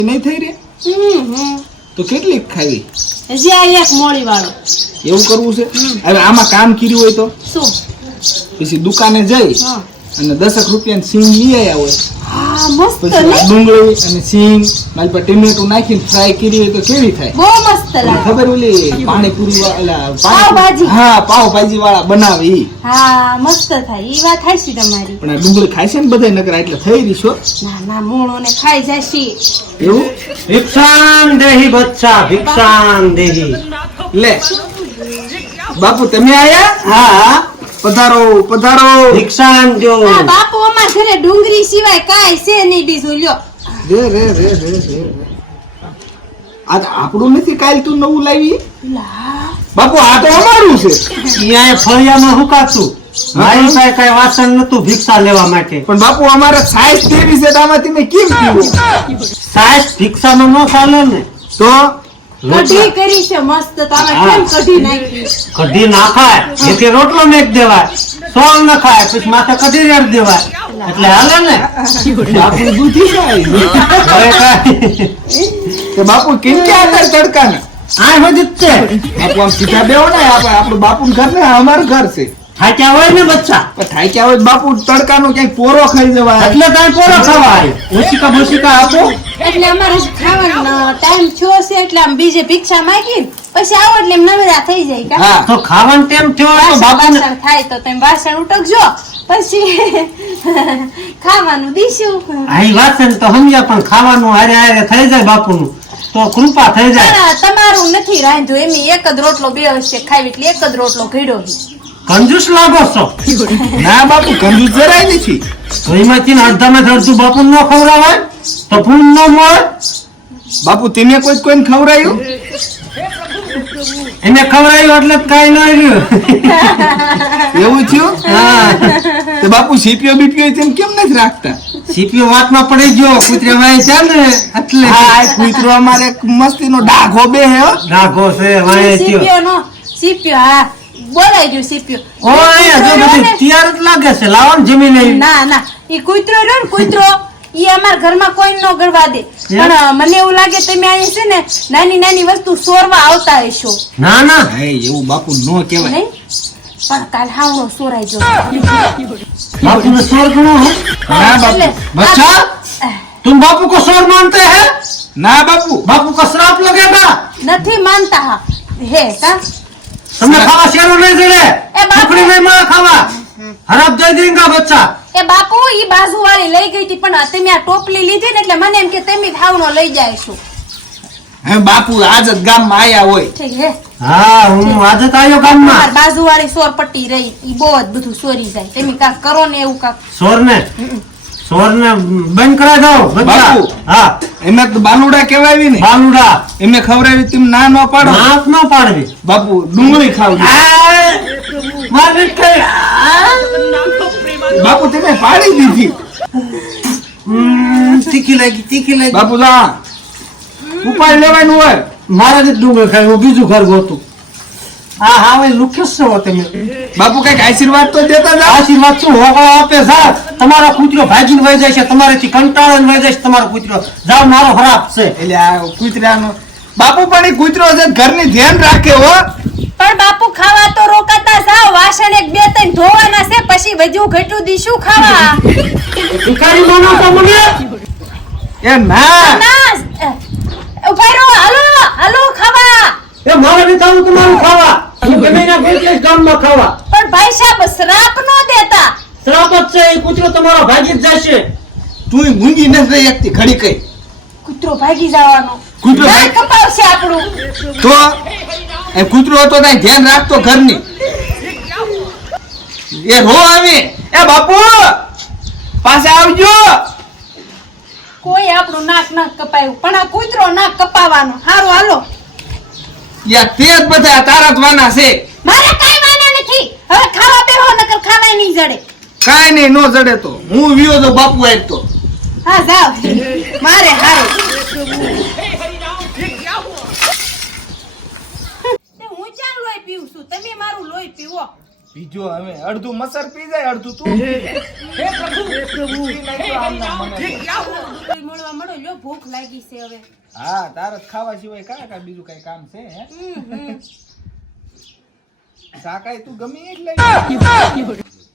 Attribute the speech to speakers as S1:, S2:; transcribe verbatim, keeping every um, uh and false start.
S1: નહીં થઈ રે
S2: હમ હમ
S1: તો કેટલી ખાવી?
S2: હજી આ એક મોળી વાળો
S1: એવું કરવું છે? હવે આમાં કામ કર્યું હોય તો
S2: શું
S1: પછી દુકાને જઈ
S2: હા
S1: અને દસક રૂપિયા સિંગ લઈ આવ્યા હોય,
S2: હા મસ્ત
S1: પછી આ
S2: ને
S1: ડુંગળી અને સિંગ મારી પર ટમેટું નાખીને ફ્રાય કરી હોય તો કેવી થાય?
S2: બહુ મસ્ત લાગે.
S1: ખબર ઓલી પાણીપુરી વાળા
S2: પાવભાજી.
S1: હા પાવભાજી વાળા બનાવે ઈ.
S2: હા મસ્ત થાય ઈ વાત હાચી તમારી.
S1: પણ આ ડુંગળી ખાય છે ને બધા નકર એટલે થઈ રહી છો.
S2: ના ના મૂળો ને ખાઈ જશે.
S1: એવું
S3: ભિક્ષાન દેહી બચ્ચા ભિક્ષાન દેહી.
S1: લે બાપુ તમે આયા?
S3: હા
S1: પધારો પધારો.
S3: ભિક્ષાન જો.
S2: હા બાપુ અમાર ઘરે ડુંગળી સિવાય કાઈ છે નહીં બીજું લ્યો.
S1: રે રે રે રે રે આજ આપણું નથી, કાલ તું નવું લાવી.
S2: લા
S1: બાપુ આ તો અમારું છે.
S3: અહીંયા ફળિયામાં હુકાતું મારી પાસે કઈ વાસણ નતું ભિક્ષા લેવા માટે.
S1: પણ બાપુ અમારે સાઈઝ કેવી છે તો આમાં તમે કેમ પીવો?
S3: સાહેબ ભિક્ષામાં ન ચાલે ને.
S1: તો
S2: કઢી કરી છે મસ્ત. તો આમાં કેમ કઢી નાખી?
S3: કઢી નાખાય એથી રોટલો મેક દેવાય, સોળ નખાય પછી માથે કઢી રેડ દેવાય એટલે હાલે ને.
S1: બાપુ દૂધી ખાય
S3: હવે કાંઈ
S1: તો બાપુ કેમ કે આતા તડકા ને
S3: આ બધી જ છે.
S1: બાપુ આમ સીધા બેહો ને, આપણે આપણું બાપુનું ઘર ને અમારું ઘર છે.
S3: થાક્યા હોય ને બચ્ચા
S1: પણ થાક્યા હોય તો બાપુ તડકાનો ક્યાંક પોરો ખાઈ જવાય.
S3: એટલે કાંઈ પોરો ખવાય. ઓશિકા બોશિકા આપો.
S2: એટલે અમારે ખાવાનો ટાઈમ થયો છે એટલે આમ બીજે ભિક્ષા માંગી પછી આવો એટલે એમ નવરા થઈ જાય કા.
S1: હા
S3: તો ખાવાનું ટેમ થયો હોય તો
S2: વાસણ
S3: બાપાને
S2: વાસણ થાય તો તમે વાસણ ઉટકજો પછી ખાવાનું દીશું.
S3: આઈ વાસણ તો સમજ્યા પણ ખાવાનું હારે હારે થઈ જાય બાપુનું તો કૃપા થઈ જાય.
S2: ના, તમારું નથી રાંધ્યું એમ એક જ રોટલો બે હશે ખાવી એટલે એક જ રોટલો ઘડ્યો છે.
S3: કંજૂસ લાગો છો.
S1: ના બાપુ કંજૂસ જરાય નથી.
S3: તો એમાંથી અડધામાં અડધું બાપુ ન ખવડાવાય તો ફૂલ ન મળે.
S1: બાપુ તમે કોઈ કોઈને ખવડાયું?
S3: એને ખવડાવ્યું એટલે કઈ ન રહ્યું.
S1: એવું થયું?
S3: હા
S1: તો બાપુ સીપીઓ બીપીઓ તેમ કેમ નથી રાખતા?
S3: સીપીઓ વાતમાં પડી ગયો કુતરે વાય છે ને એટલે
S1: હા કૂતરો અમારે એક મસ્તીનો ડાઘો બે હે હો.
S3: રાખો છે વાય થયો.
S2: સીપ્યો નો સીપ્યો હા બોલાઈ ગયું સીપ્યો.
S3: ઓ અહીંયા જો બધી તૈયાર જ લાગે છે. લાવો ને જમીન આવી.
S2: ના ના ઈ કૂતરો રહ્યો ને કૂતરો ઈ અમારા ઘરમાં કોઈ ન ગળવા દે. પણ મને એવું લાગે તમે અહીં છે ને નાની નાની વસ્તુ ચોરવા આવતા હશો.
S3: ના ના
S1: હે એવું બાપુ નો કહેવાય.
S2: નહીં પણ કાલ હાવડો ચોરાઈ જો.
S3: બાપू स्वर गणो है।
S1: ना बापू
S3: बच्चा तुम बापू को स्वर मानते हैं?
S1: ना बापू
S3: बापू का श्राप लगेगा।
S2: નથી मानता હા હે કા
S3: तुमने खावा शेरो नहीं जड़े
S2: ए बापू।
S3: टुकड़ी में मार खावा हराब दे देंगे बच्चा।
S2: એ બાપુ ઈ બાજુ વાળી લઈ ગઈ હતી પણ તમે આ ટોપલી લીધી ને એટલે મને એમ કે તમે હાવનો લઈ જાય છો.
S1: હે બાપુ આજ જ ગામમાં આયા હોય.
S2: ઠીક હે
S3: हाँ હું आज જ આયો ગામમાં।
S2: માર બાજુ વાળી સોર પટ્ટી રહી ઈ બહુ જ બધું સોરી જાય તમે કાક કરો ને એવું કાક.
S3: सोर ने सोर ने बंद करा दो बच्चा।
S1: बापू।
S3: हाँ
S1: એમને તો બાલુડા કહેવાય ને
S3: बालूड़ा
S1: એમને ખવડાવી તેમ ના ન પાડો.
S3: नाक न पाड़वी
S1: બાપુ ડુંગળી ખાવજો.
S3: मार के
S1: બાપુ તમે પાડી દીધી.
S3: तीखी लगी तीखी लगी।
S1: બાપુ જા ઉપાય લેવાનું હોય.
S3: મારે જ ડુંગર ખાય હું બીજું ઘર ગોતું। હા હા ભાઈ લુખ્યસ છો તમે।
S1: બાપુ કઈક આશીર્વાદ તો દેતા જાઓ.
S3: આશીર્વાદ શું હોગો આપે સાહેબ। તમારો કૂતરો ભાગીને વહી જાય છે તમારેથી કંટાળીને વહી જાય છે તમારો કૂતરો। જાવ મારો ખરાબ છે।
S1: એટલે આ કૂતરાનો બાપુ પણ ઈ કૂતરો છે ઘરની ધ્યાન રાખે હો.
S2: પણ બાપુ ખાવા તો રોકાતા જાવ વાસણ એક બે ત્રણ ધોવાના છે પછી વધુ ઘટું દીશું ખાવા.
S3: ભિખારી બનો તો મને
S1: એ ના
S2: ના ઉભા રહો હાલો હાલો ખાવા.
S3: એ મારે નહીં ખાવું તમારું ખાવા। હું ગમે ના ગોતલે ગામમાં ખાવા।
S2: પણ ભાઈ સાહેબ શ્રાપ નો દેતા.
S3: શ્રાપ જ છે એ કૂતરો તમારો ભાગી જ જશે।
S1: તું મૂંગી નથી રહી એકતી ઘડી કઈ.
S2: કૂતરો ભાગી જવાનો
S1: કૂતરો
S2: ના
S1: ભાગ-
S2: કપાવશે આપણું.
S1: તો એ કૂતરો હતો ત્યાં ધ્યાન રાખતો ઘરની. એ રો આવી એ બાપુ પાસે આવજો.
S2: કોઈ આપણું નાક ના કપાયું પણ આ કૂતરો નાક કપાવાનો. હારું હાલો
S1: યા તે જ બધા તારા જ વાના છે.
S2: મારે કાઈ વાના નથી હવે ખાવા બેહો નકર ખાવાય નહીં જડે.
S1: કાઈ નહીં નો જડે તો હું વિયો તો બાપુ આજ તો.
S2: હા જાવ મારે હારું તે હું ચાલ લોહી પીઉં છું તમે મારું લોહી પીવો.
S1: બીજો હવે અડધું મસર પી જાય અડધું તું પી જાય. હે પ્રભુ પી નાખ્યો આમના મને તો.
S2: મળવા મળો લ્યો, ભૂખ લાગી છે હવે.
S1: હા તારે જ ખાવા સિવાય કા કા બીજું કઈ કામ છે હે
S2: હમ, હમ.
S1: શાકાય તું ગમે એટલે